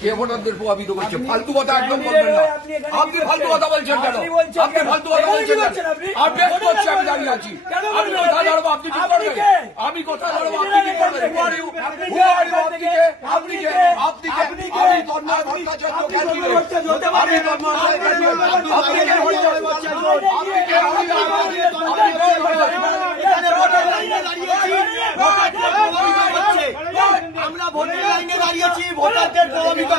কে ভোটারদের প্রভাবিত করছে ফালতু কথা একদম বলবেন না আপনি ফালতু কথা বলছেন কেন আপনি ফালতু কথা বলছেন আপনি করছি আমি দাঁড়িয়ে আছি আমি দাঁড়াবো আপনি কি করবেন আমি দাঁড়াবো আপনি কি করবেন? আপনি কে আপনি কে আপনি কে আমি তন্ময় ভট্টাচার্য ক্যান্ডিডেট আমি তন্ময় ক্যান্ডিডেট আপনি কে পরিচয় পাচ্ছেন আপনি কে আপনি কে আমরা ভোটের লাইনে দাঁড়িয়েছি ভোটারদের প্রভাবিত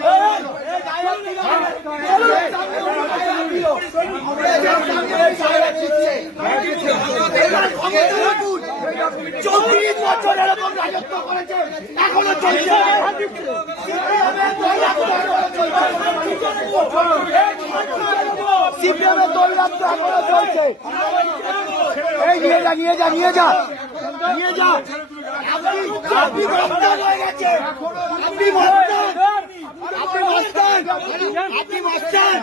চলো চব্বিশ বছর এরকম রাজত্ব করেছে নিয়ে যা নিয়ে যা নিয়ে যা নিয়ে যা আপনি আপনি হয়ে গেছে আপনি আপনি মাস্টার।